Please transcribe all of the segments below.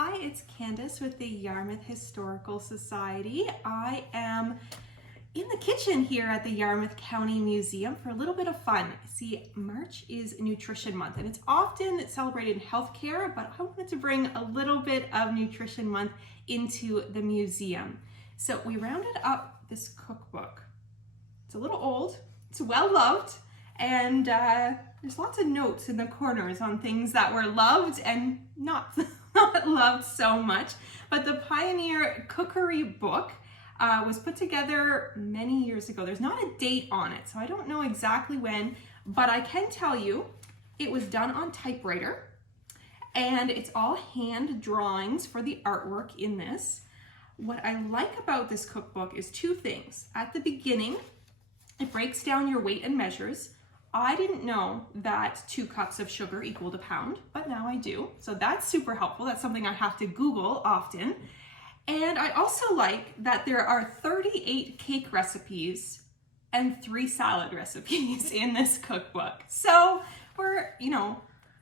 Hi, it's Candice with the Yarmouth Historical Society. I am in the kitchen here at the Yarmouth County Museum for a little bit of fun. See, March is Nutrition Month and it's often celebrated in healthcare, but I wanted to bring a little bit of Nutrition Month into the museum. So we rounded up this cookbook. It's a little old, it's well loved, and there's lots of notes in the corners on things that were loved and not loved so much. But the Pioneer Cookerybook was put together many years ago. There's not a date on it, so I don't know exactly when, but I can tell you it was done on typewriter, and it's all hand drawings for the artwork in this. What I like about this cookbook is two things. At the beginning, it breaks down your weight and measures. I didn't know that 2 cups of sugar equaled a pound, but now I do. So that's super helpful. That's something I have to Google often. And I also like that there are 38 cake recipes and 3 salad recipes in this cookbook. So we're,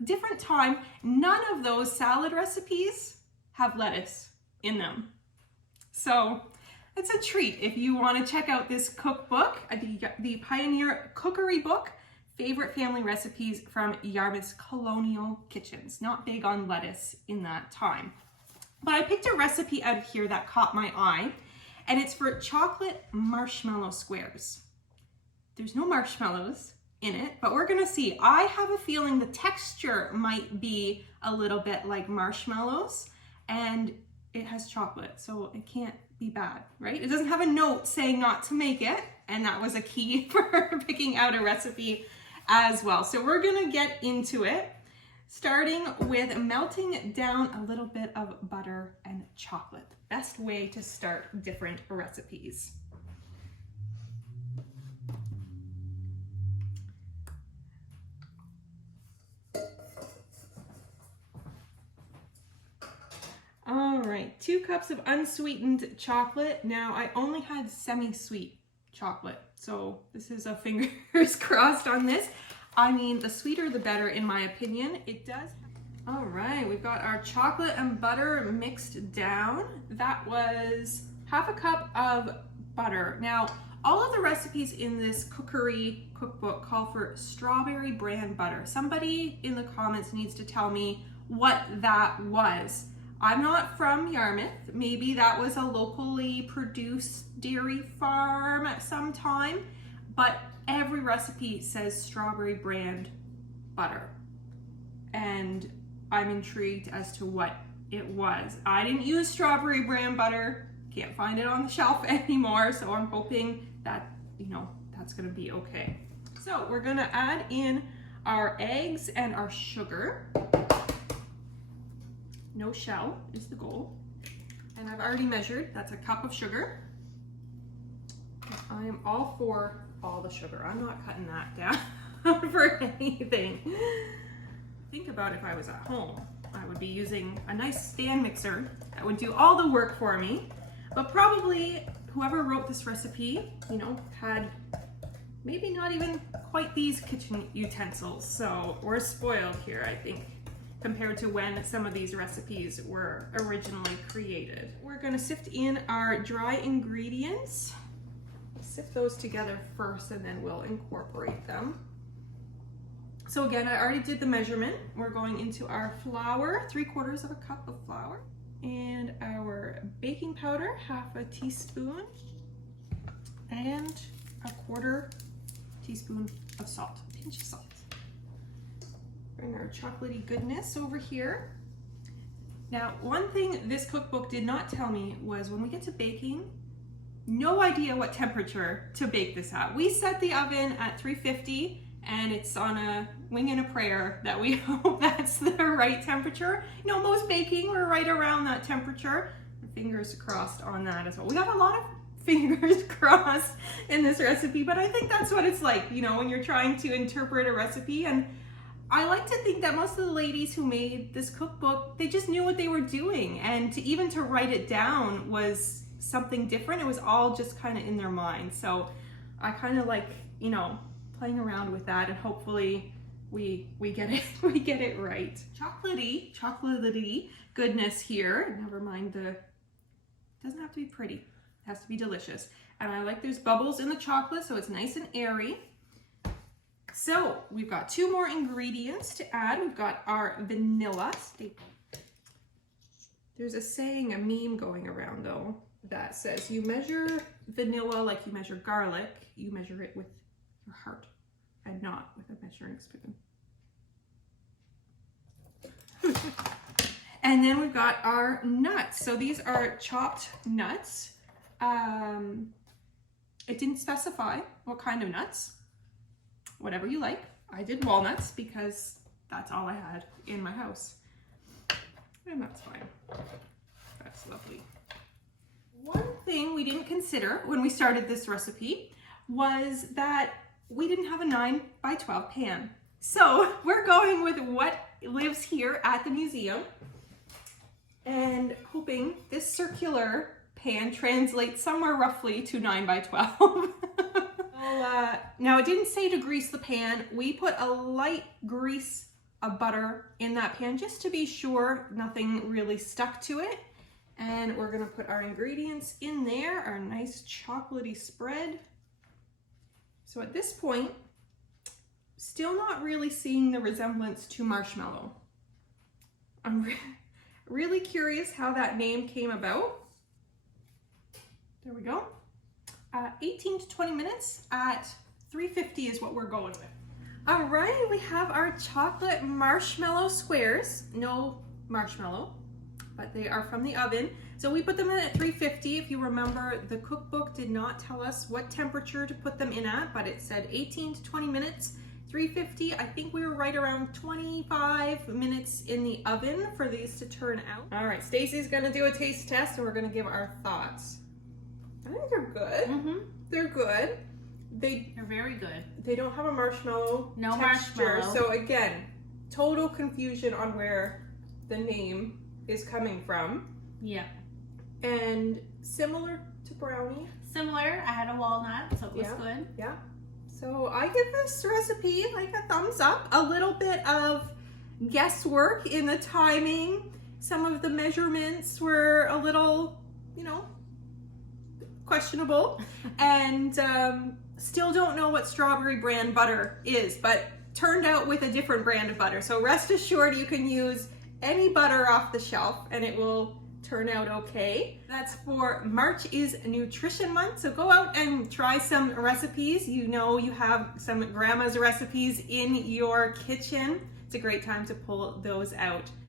different time. None of those salad recipes have lettuce in them. So it's a treat if you want to check out this cookbook, the Pioneer Cookerybook, favorite family recipes from Yarmouth's colonial kitchens. Not big on lettuce in that time. But I picked a recipe out of here that caught my eye, and it's for chocolate marshmallow squares. There's no marshmallows in it, but we're gonna see. I have a feeling the texture might be a little bit like marshmallows, and it has chocolate, so it can't be bad, right? It doesn't have a note saying not to make it, and that was a key for picking out a recipe as well. So we're gonna get into it, starting with melting down a little bit of butter and chocolate. Best way to start different recipes. All right, 2 cups of unsweetened chocolate. Now I only had semi-sweet chocolate, so this is a fingers crossed on this. I mean, the sweeter the better in my opinion. It does. All right, we've got our chocolate and butter mixed down. That was 1/2 cup of butter. Now, all of the recipes in this cookery cookbook call for strawberry bran butter. Somebody in the comments needs to tell me what that was. I'm not from Yarmouth. Maybe that was a locally produced dairy farm at some time, but every recipe says strawberry brand butter. And I'm intrigued as to what it was. I didn't use strawberry brand butter. Can't find it on the shelf anymore, so I'm hoping that, that's gonna be okay. So we're gonna add in our eggs and our sugar. No shell is the goal. And I've already measured, that's 1 cup of sugar. I am all for all the sugar. I'm not cutting that down for anything. Think about if I was at home. I would be using a nice stand mixer that would do all the work for me. But probably whoever wrote this recipe, had maybe not even quite these kitchen utensils. So we're spoiled here, I think, compared to when some of these recipes were originally created. We're gonna sift in our dry ingredients. Sift those together first and then we'll incorporate them. So again, I already did the measurement. We're going into our flour, 3/4 cup of flour, and our baking powder, 1/2 teaspoon, and 1/4 teaspoon of salt, a pinch of salt. Bring our chocolatey goodness over here. Now, one thing this cookbook did not tell me was when we get to baking, no idea what temperature to bake this at. We set the oven at 350 and it's on a wing and a prayer that we hope that's the right temperature. Most baking, we're right around that temperature. Fingers crossed on that as well. We got a lot of fingers crossed in this recipe, but I think that's what it's like, when you're trying to interpret a recipe. And I like to think that most of the ladies who made this cookbook, they just knew what they were doing. And to write it down was something different. It was all just kind of in their mind. So I kind of like, playing around with that and hopefully we get it we get it right. Chocolatey goodness here. Never mind it doesn't have to be pretty. It has to be delicious. And I like there's bubbles in the chocolate so it's nice and airy. So we've got 2 more ingredients to add. We've got our vanilla. There's a saying, a meme going around though, that says you measure vanilla like you measure garlic. You measure it with your heart and not with a measuring spoon. And then we've got our nuts. So these are chopped nuts. It didn't specify what kind of nuts. Whatever you like. I did walnuts because that's all I had in my house. And that's fine. That's lovely. One thing we didn't consider when we started this recipe was that we didn't have a 9x12 pan. So we're going with what lives here at the museum and hoping this circular pan translates somewhere roughly to 9x12. Now it didn't say to grease the pan. We put a light grease of butter in that pan just to be sure nothing really stuck to it. And we're gonna put our ingredients in there, our nice chocolatey spread. So at this point, still not really seeing the resemblance to marshmallow. I'm really curious how that name came about. There we go. 18 to 20 minutes at 350 is what we're going with. All right, we have our chocolate marshmallow squares. No marshmallow, but they are from the oven. So we put them in at 350. If you remember, the cookbook did not tell us what temperature to put them in at, but it said 18 to 20 minutes, 350. I think we were right around 25 minutes in the oven for these to turn out. All right, Stacy's gonna do a taste test and we're gonna give our thoughts. I think they're good. Mm-hmm. They're good. They're very good. They don't have a marshmallow texture. Marshmallow. So again, total confusion on where the name is coming from. Yeah. And similar to brownie. Similar. I had a walnut, so it was good. Yeah. So I give this recipe like a thumbs up. A little bit of guesswork in the timing. Some of the measurements were a little, you know, questionable. And still don't know what strawberry brand butter is, but turned out with a different brand of butter. So rest assured you can use any butter off the shelf and it will turn out okay. That's for March is Nutrition Month. So go out and try some recipes. You know you have some grandma's recipes in your kitchen. It's a great time to pull those out.